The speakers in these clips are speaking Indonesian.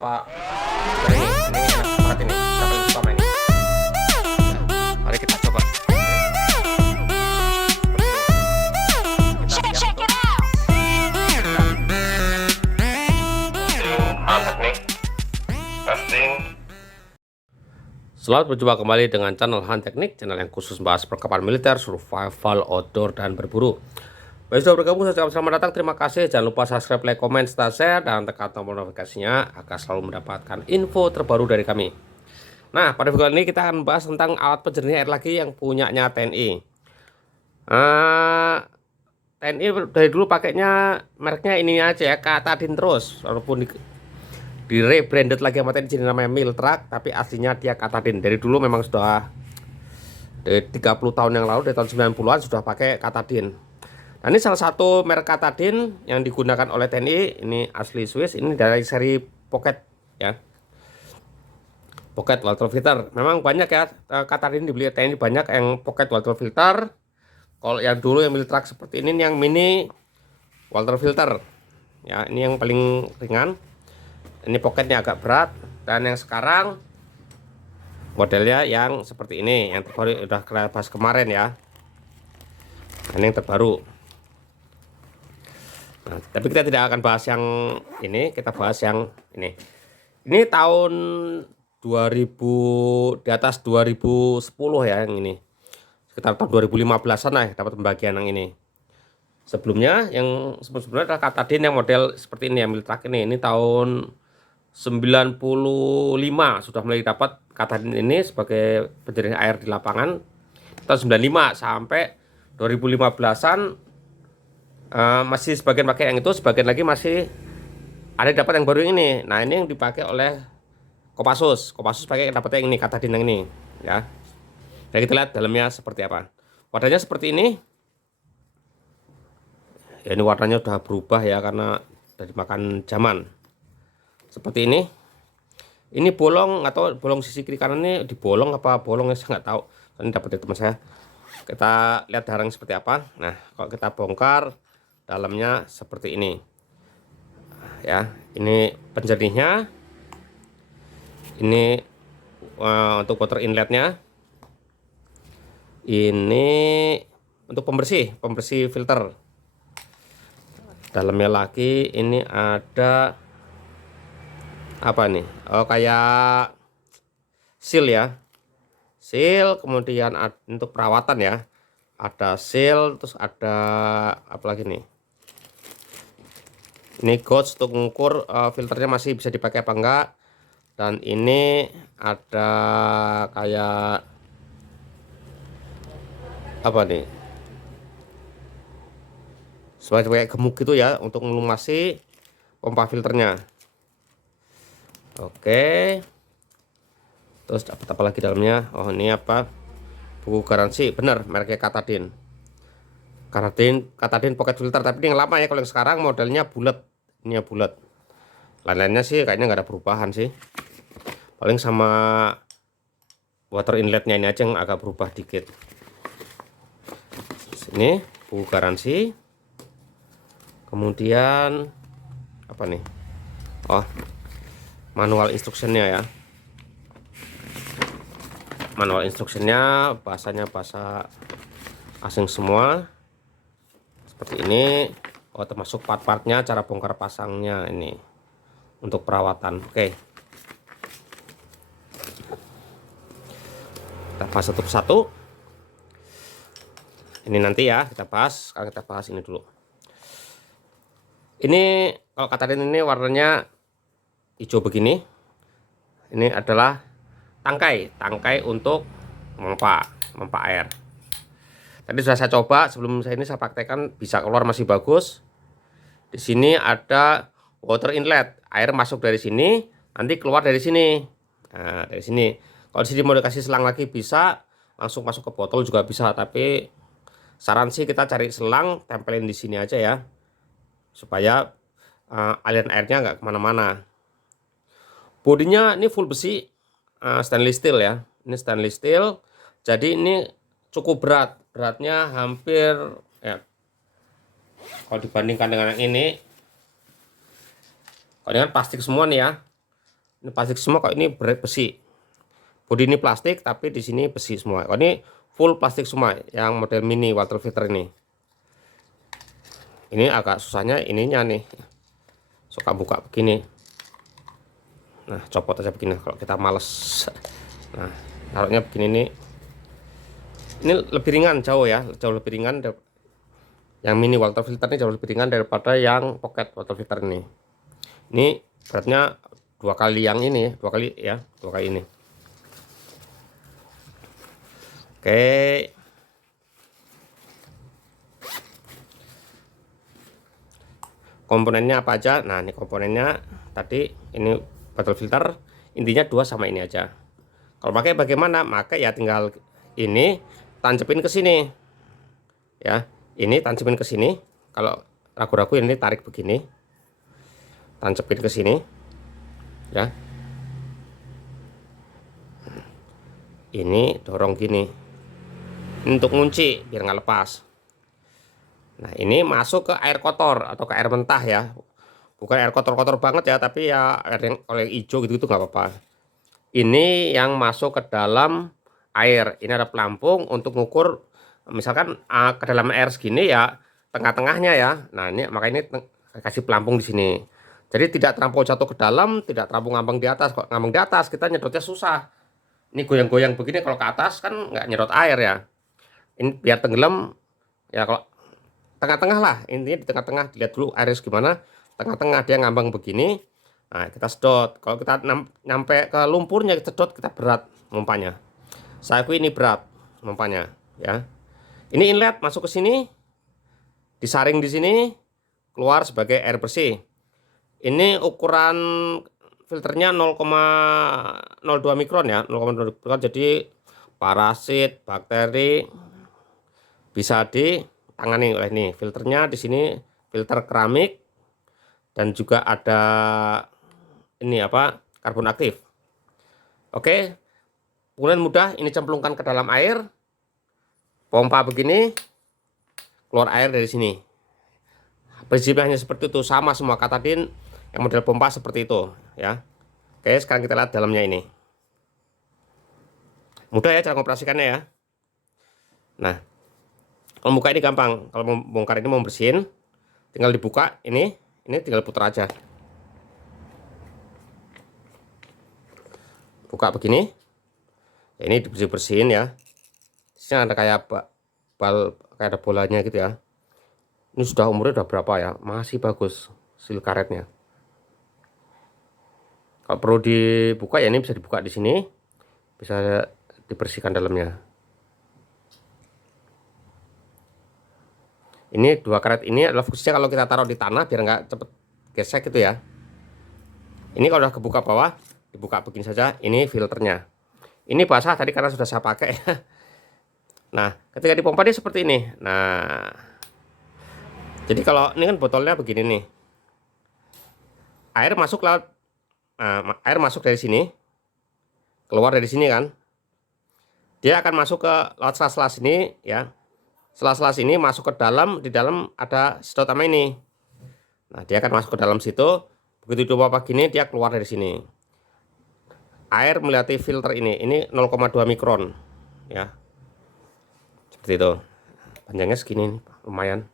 Pak, nah ini enak banget ini, kita paling suka main ini. Mari kita coba. Kita siap untuk angkat nih, testing. Selamat berjumpa kembali dengan channel Han Teknik, channel yang khusus membahas perlengkapan militer, survival, outdoor, dan berburu. Bagi sudah bergabung, saya ucapkan selamat datang, terima kasih. Jangan lupa subscribe, like, komen, serta share, dan tekan tombol notifikasinya agar selalu mendapatkan info terbaru dari kami. Nah, pada video ini kita akan membahas tentang alat penjernih air lagi yang punyanya TNI. TNI dari dulu pakainya mereknya ini aja ya, Katadyn terus, walaupun di rebranded lagi sama TNI jadi namanya Miltrak, tapi aslinya dia Katadyn. Dari dulu memang sudah dari 30 tahun yang lalu, dari tahun 90-an sudah pakai Katadyn. Nah, ini salah satu merek Katadyn yang digunakan oleh TNI. Ini asli Swiss. Ini dari seri Pocket ya. Pocket water filter. Memang banyak ya Katadyn dibeli TNI, banyak yang Pocket water filter. Kalau yang dulu yang Miltrak seperti ini yang mini water filter. Ya, ini yang paling ringan. Ini Pocketnya agak berat, dan yang sekarang modelnya yang seperti ini, yang terbaru, udah kita bahas kemarin ya. Ini yang terbaru. Nah, tapi kita tidak akan bahas yang ini, kita bahas yang ini. Ini tahun 2000, di atas 2010 ya yang ini. Sekitar tahun 2015-an lah dapat pembagian yang ini. Sebelumnya yang sebelumnya adalah Katadyn yang model seperti ini, yang Miltrak ini. Ini tahun 95 sudah mulai dapat Katadyn ini sebagai penjernih air di lapangan. Tahun 95 sampai 2015-an masih sebagian pakai yang itu, sebagian lagi masih ada dapat yang baru ini. Nah, ini yang dipakai oleh Kopassus pakai dapat yang ini, Katadyn yang ini ya. Nah, kita lihat dalamnya seperti apa. Wadahnya seperti ini ya, ini warnanya udah berubah ya karena dari makan zaman. Seperti ini bolong atau bolong sisi kiri kanan ini dibolong apa bolongnya saya nggak tahu. Ini dapat dari teman saya. Kita lihat darang seperti apa. Nah, kalau kita bongkar, dalamnya seperti ini ya. Ini penjernihnya, ini untuk water inletnya, ini untuk pembersih filter. Dalamnya lagi ini ada apa nih, oh kayak seal ya, seal. Kemudian untuk perawatan ya, ada seal, terus ada apa lagi nih, ini gauge untuk mengukur filternya masih bisa dipakai apa enggak. Dan ini ada kayak apa nih, sebagai gemuk gitu ya untuk melumasi pompa filternya. Oke, terus dapat apa lagi dalamnya? Oh, ini apa, buku garansi, bener mereknya Katadyn Pocket filter, tapi ini yang lama ya. Kalau yang sekarang modelnya bulat, ini ya bulat. Lain-lainnya sih kayaknya nggak ada perubahan sih, paling sama water inletnya ini aja yang agak berubah dikit. Ini buku garansi. Kemudian apa nih, oh manual instructionnya ya. Manual instructionnya bahasanya bahasa asing semua. Seperti ini. Oh, termasuk part-partnya, cara bongkar pasangnya ini untuk perawatan. Oke, kita bahas satu persatu. Ini nanti ya kita bahas. Sekarang kita bahas ini dulu. Ini kalau Katadyn ini warnanya hijau begini. Ini adalah tangkai untuk memompa air. Tadi sudah saya coba, sebelum saya praktekkan, bisa keluar masih bagus. Di sini ada water inlet, air masuk dari sini, nanti keluar dari sini. Nah, dari sini. Kalau di sini mau dikasih selang lagi bisa, langsung masuk ke botol juga bisa. Tapi saran sih kita cari selang, tempelin di sini aja ya, supaya aliran airnya nggak kemana-mana. Bodinya ini full besi, stainless steel ya. Ini stainless steel, jadi ini cukup beratnya hampir ya, kalau dibandingkan dengan yang ini, kalau dengan plastik semua nih ya, Ini plastik semua, kok ini besi. Bodi ini plastik tapi di sini besi semua. Kok ini full plastik semua yang model mini water filter ini. Ini agak susahnya ininya nih. Suka buka begini. Nah, copot aja begini kalau kita males. Nah, taruhnya begini nih. Ini lebih ringan jauh ya, jauh lebih ringan. Yang mini water filter ini jauh lebih ringan daripada yang pocket water filter ini. Ini beratnya 2 kali yang ini, 2 kali ya, 2 kali ini. Oke. Komponennya apa aja? Nah, ini komponennya tadi ini water filter, intinya 2 sama ini aja. Kalau pakai bagaimana? Maka ya tinggal ini tancepin ke sini. Ya, ini tancepin ke sini. Kalau ragu-ragu ini tarik begini. Tancepin ke sini. Ya. Ini dorong gini. Ini untuk ngunci biar nggak lepas. Nah, ini masuk ke air kotor atau ke air mentah ya. Bukan air kotor-kotor banget ya, tapi ya air yang oleh hijau gitu nggak apa-apa. Ini yang masuk ke dalam air. Ini ada pelampung untuk ngukur, misalkan ke dalam air segini ya tengah-tengahnya ya. Nah, ini maka ini kasih pelampung di sini. Jadi tidak terlampau jatuh ke dalam, tidak terlampau ngambang di atas. Kok ngambang di atas kita nyedotnya susah. Ini goyang-goyang begini, kalau ke atas kan nggak nyedot air ya. Ini biar tenggelam ya, kalau tengah-tengah lah, intinya di tengah-tengah. Dilihat dulu airnya gimana. Tengah-tengah dia ngambang begini. Nah, kita sedot. Kalau kita nyampe ke lumpurnya kita sedot, kita berat mumpanya. Saya ini berat mumpanya ya. Ini inlet masuk ke sini, disaring di sini, keluar sebagai air bersih. Ini ukuran filternya 0,02 mikron ya, 0,02 mikron. Jadi parasit, bakteri bisa ditangani oleh ini. Filternya di sini filter keramik dan juga ada ini apa, karbon aktif. Oke, kemudian mudah ini cemplungkan ke dalam air, pompa begini, keluar air dari sini. Prinsipnya hanya seperti itu, sama semua Katadyn yang model pompa seperti itu ya. Oke, sekarang kita lihat dalamnya ini. Mudah ya cara mengoperasikannya ya. Nah, kalau buka ini gampang. Kalau mau bongkar ini, mau bersihin, tinggal dibuka ini tinggal putar aja. Buka begini. Ya, ini dibersih-bersihin ya. Di sini ada kayak bal, kayak ada bolanya gitu ya. Ini sudah umurnya udah berapa ya? Masih bagus sil karetnya. Kalau perlu dibuka ya ini bisa dibuka di sini. Bisa dibersihkan dalamnya. Ini 2 karet ini adalah fungsinya kalau kita taruh di tanah biar nggak cepet gesek gitu ya. Ini kalau udah kebuka bawah, dibuka begini saja. Ini filternya. Ini basah tadi karena sudah saya pakai. Nah, ketika dipompa dia seperti ini. Nah, jadi kalau ini kan botolnya begini nih. Air masuk laut. Nah, air masuk dari sini, keluar dari sini kan. Dia akan masuk ke laut sela-sela sini ya. Sela-sela sini masuk ke dalam, di dalam ada sedot sama ini. Nah, dia akan masuk ke dalam situ. Begitu dipompa gini, dia keluar dari sini. Air melewati filter ini 0,2 mikron ya. Seperti itu. Panjangnya segini nih, lumayan.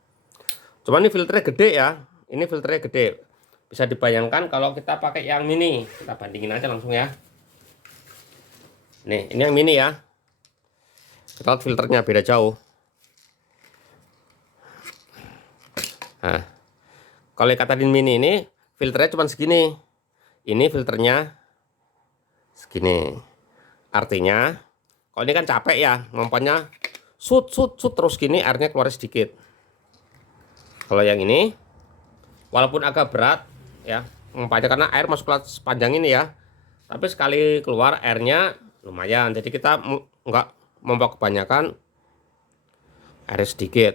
Cuma ini filternya gede ya. Ini filternya gede. Bisa dibayangkan kalau kita pakai yang mini. Kita bandingin aja langsung ya. Nih, ini yang mini ya. Kita lihat filternya beda jauh. Nah, kalau Katadyn mini ini filternya cuma segini. Ini filternya segini. Artinya kalau ini kan capek ya, pompanya sut terus gini, airnya keluar sedikit. Kalau yang ini walaupun agak berat ya pompanya, karena air masuk sepanjang ini ya, tapi sekali keluar airnya lumayan. Jadi kita nggak membawa kebanyakan, air sedikit.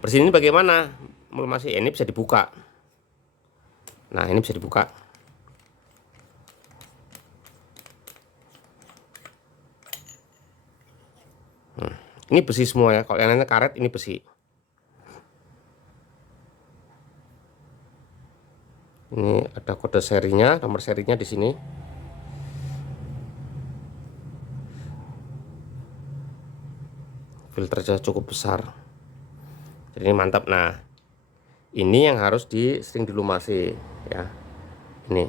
Bersihin ini bagaimana? Masih ini bisa dibuka. Nah, ini bisa dibuka. Ini besi semua ya. Kalau yang lainnya karet, ini besi. Ini ada kode serinya, nomor serinya di sini. Filternya cukup besar. Jadi ini mantap. Nah, ini yang harus sering dilumasi ya. Ini.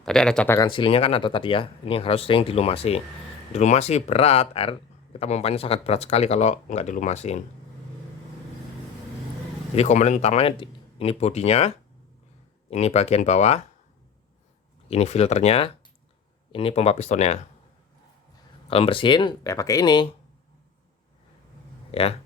Tadi ada cadangan silnya kan ada tadi ya. Ini yang harus sering dilumasi. Dilumasi berat, air kita pompanya sangat berat sekali kalau nggak dilumasin. Jadi komponen utamanya ini bodinya, ini bagian bawah, ini filternya, ini pompa pistonnya. Kalau bersihin ya pakai ini ya,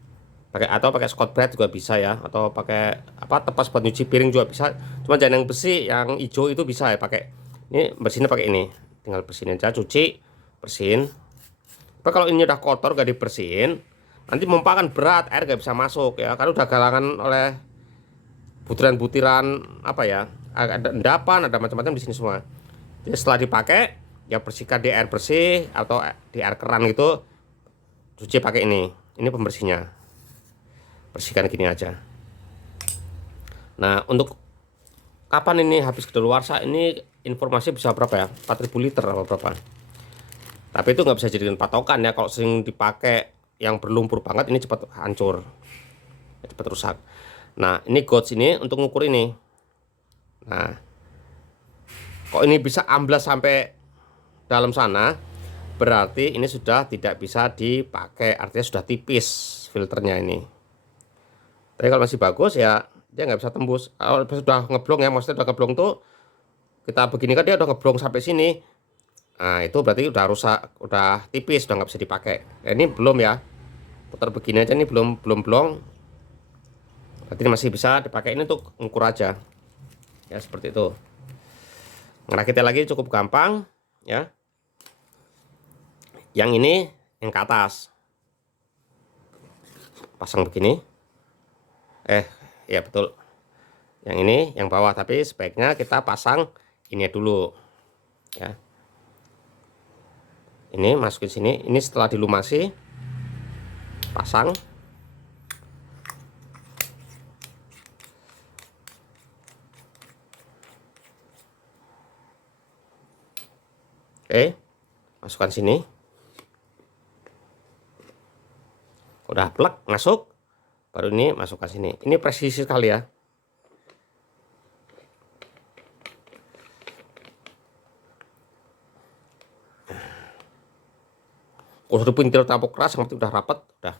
pakai Scotch Brite juga bisa ya, atau pakai apa, tepas buat nyuci piring juga bisa. Cuma jangan yang besi, yang hijau itu bisa ya pakai. Ini bersihinnya pakai ini, tinggal bersihin aja, cuci, bersihin. Tapi kalau ini udah kotor gak dibersihin, nanti pompa kan berat, air gak bisa masuk ya, karena udah galangan oleh butiran-butiran apa ya, ada endapan, ada macam-macam di sini semua. Jadi setelah dipakai ya bersihkan di air bersih atau di air keran gitu, cuci pakai ini pembersihnya, bersihkan gini aja. Nah, untuk kapan ini habis kedaluarsa, ini informasi bisa berapa ya, 4.000 liter atau berapa. Tapi itu nggak bisa jadikan patokan ya, kalau sering dipakai yang berlumpur banget ini cepat hancur, cepat rusak. Nah, ini gauge ini untuk ngukur ini. Nah, kok ini bisa amblas sampai dalam sana, berarti ini sudah tidak bisa dipakai, artinya sudah tipis filternya ini. Tapi kalau masih bagus ya dia nggak bisa tembus. Kalau sudah ngeblong ya, maksudnya udah ngeblong tuh, kita begini kan dia udah ngeblong sampai sini. Nah, itu berarti udah rusak, udah tipis, udah nggak bisa dipakai. Nah, ini belum ya, putar begini aja, ini belum blong, berarti ini masih bisa dipakai. Ini untuk ngukur aja ya, seperti itu. Ngerakitnya lagi cukup gampang ya. Yang ini yang ke atas, pasang begini, ya betul, yang ini yang bawah, tapi sebaiknya kita pasang ini dulu ya. Ini masukin sini, ini setelah dilumasi pasang. Oke, masukkan sini. Udah plek masuk, baru ini masukkan sini. Ini presisi sekali ya. Kalau pintil tampuk keras yang penting udah rapat, udah.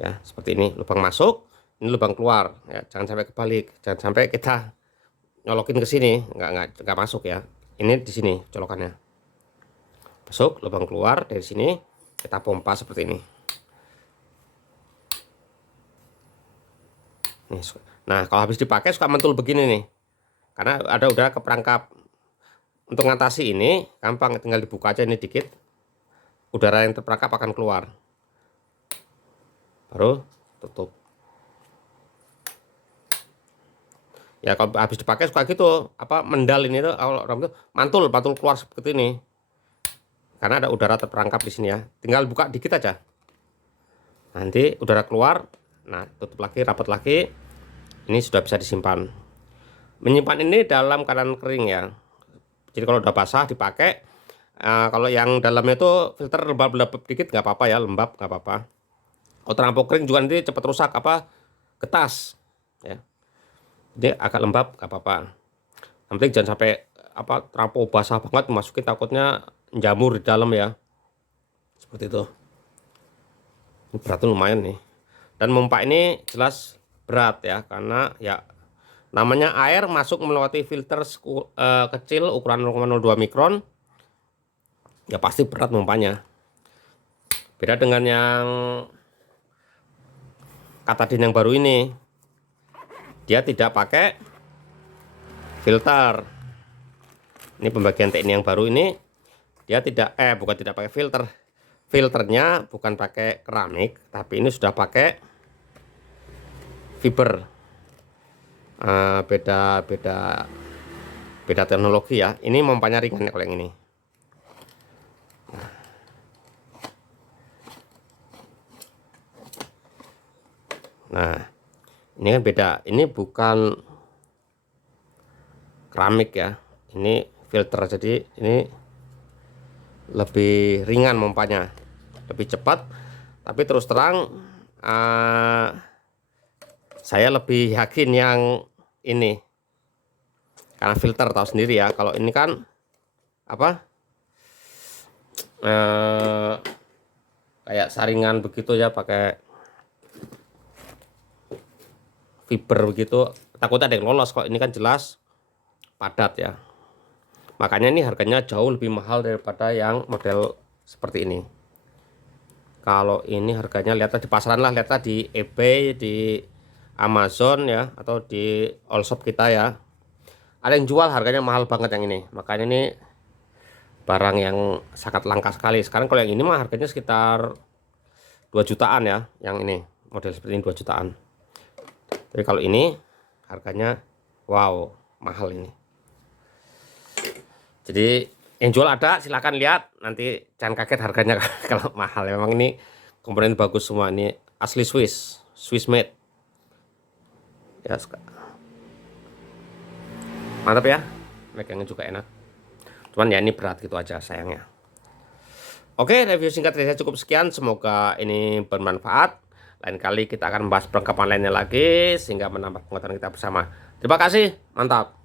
Ya, seperti ini, lubang masuk, ini lubang keluar. Ya, jangan sampai kebalik, jangan sampai kita nyolokin ke sini, nggak masuk ya. Ini di sini colokannya. Masuk, lubang keluar dari sini, kita pompa seperti ini. Nah, kalau habis dipakai suka mentul begini nih, karena ada udara keperangkap. Untuk ngatasi ini gampang, tinggal dibuka aja ini dikit, udara yang terperangkap akan keluar, baru tutup. Ya kalau habis dipakai suka gitu, apa, mendal ini tuh, kalau orang tuh mantul keluar seperti ini, karena ada udara terperangkap di sini ya. Tinggal buka dikit aja, nanti udara keluar. Nah, tutup lagi, rapat lagi. Ini sudah bisa disimpan. Menyimpan ini dalam keadaan kering ya. Jadi kalau udah basah dipakai, kalau yang dalamnya itu filter lembab-lembab dikit nggak apa-apa ya, lembab nggak apa-apa. Kalau terlampau kering juga nanti cepat rusak, apa, getas ya. Jadi agak lembab nggak apa-apa. Yang penting jangan sampai apa terlampau basah banget masukin, takutnya jamur di dalam ya. Seperti itu. Ini beratnya lumayan nih. Dan pompa ini jelas berat ya, karena ya namanya air masuk melewati filter kecil ukuran 0,02 mikron, ya pasti berat pompanya. Beda dengan yang Katadyn yang baru ini, dia tidak pakai filter. Ini pembagian teknik yang baru ini, dia bukan tidak pakai filter. Filternya bukan pakai keramik, tapi ini sudah pakai fiber. Beda teknologi ya. Ini pompanya ringan ya kalau yang ini. Nah, Ini kan beda, ini bukan keramik ya, ini filter, jadi ini lebih ringan mompanya, lebih cepat. Tapi terus terang saya lebih yakin yang ini, karena filter tahu sendiri ya, kalau ini kan apa kayak saringan begitu ya, pakai fiber begitu, takutnya ada yang lolos. Kalau ini kan jelas padat ya, makanya ini harganya jauh lebih mahal daripada yang model seperti ini. Kalau ini harganya lihatlah di pasaran lah, lihatlah di eBay, di Amazon ya, atau di all shop kita ya, ada yang jual harganya mahal banget yang ini. Makanya ini barang yang sangat langka sekali. Sekarang kalau yang ini mah harganya sekitar 2 jutaan ya, yang ini model seperti ini 2 jutaan. Tapi kalau ini harganya wow, mahal ini. Jadi yang jual ada, silahkan lihat, nanti jangan kaget harganya kalau mahal. Memang ini komponen bagus semua, ini asli Swiss made ya, mantap ya, megangnya juga enak. Cuman ya ini berat gitu aja sayangnya. Oke, review singkat dari saya cukup sekian, semoga ini bermanfaat. Lain kali kita akan membahas perlengkapan lainnya lagi sehingga menambah pengetahuan kita bersama. Terima kasih, mantap.